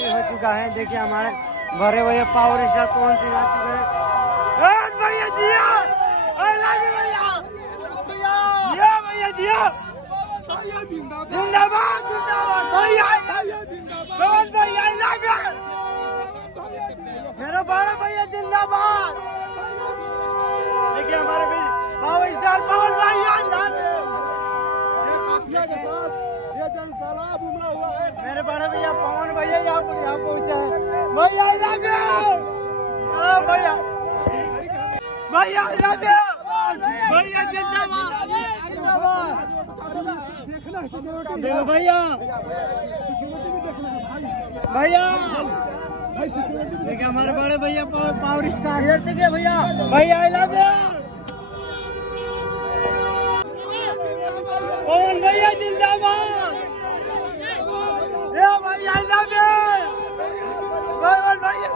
Entry हो चुका है। देखिए हमारे बड़े भैया पावर स्टार कौन से आ चुके हैं। भैया जिया भैया जिया जिंदाबाद जिंदाबाद भैया मेरा बड़ा भैया जिंदाबाद। देखिए हमारे भी पावर स्टार पवन भैया मेरे बड़े भैया पवन भैया यहाँ पहुँचे हैं। भैया भैया भैया भैया जिंदाबाद देखो भैया भैया देखिए हमारे बड़े भैया पावर स्टार भैया भैया आई लव यू पवन भैया जिंदाबाद भैया आई लव यू भैया।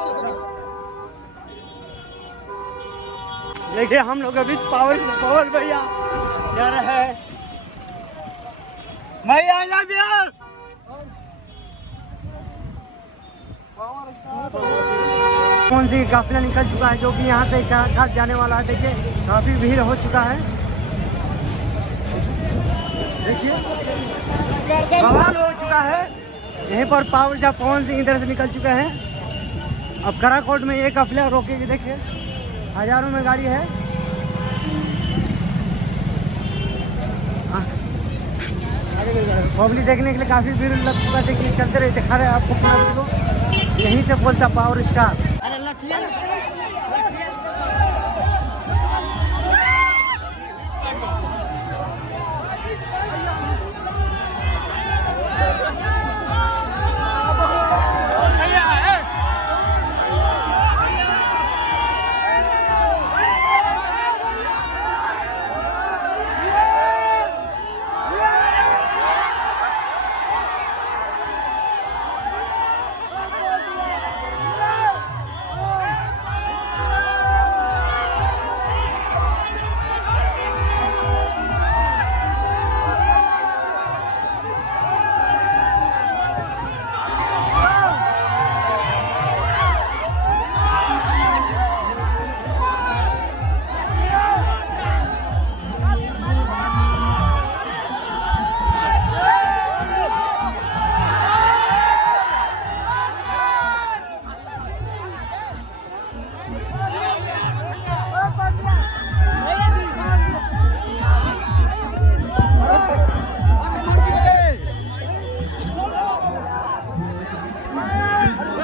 देखिए हम लोग अभी पावर भैया जा रहे हैं। भैया आई लव यू कौन सी काफिला निकल चुका है जो कि यहाँ से घाट जाने वाला है। देखिए काफी भीड़ हो चुका है। देखिए बवाल हो चुका है यहीं पर। पावर स्टार पवन सिंह इधर से निकल चुके हैं। अब कराकोट में एक काफिला रोकेगी। देखिए हजारों में गाड़ी है। पब्लिक देखने के लिए काफी भीड़ लग चुका है कि चलते रहे दिखा रहे आपको पूरा वीडियो। यहीं से बोलता पावर स्टार।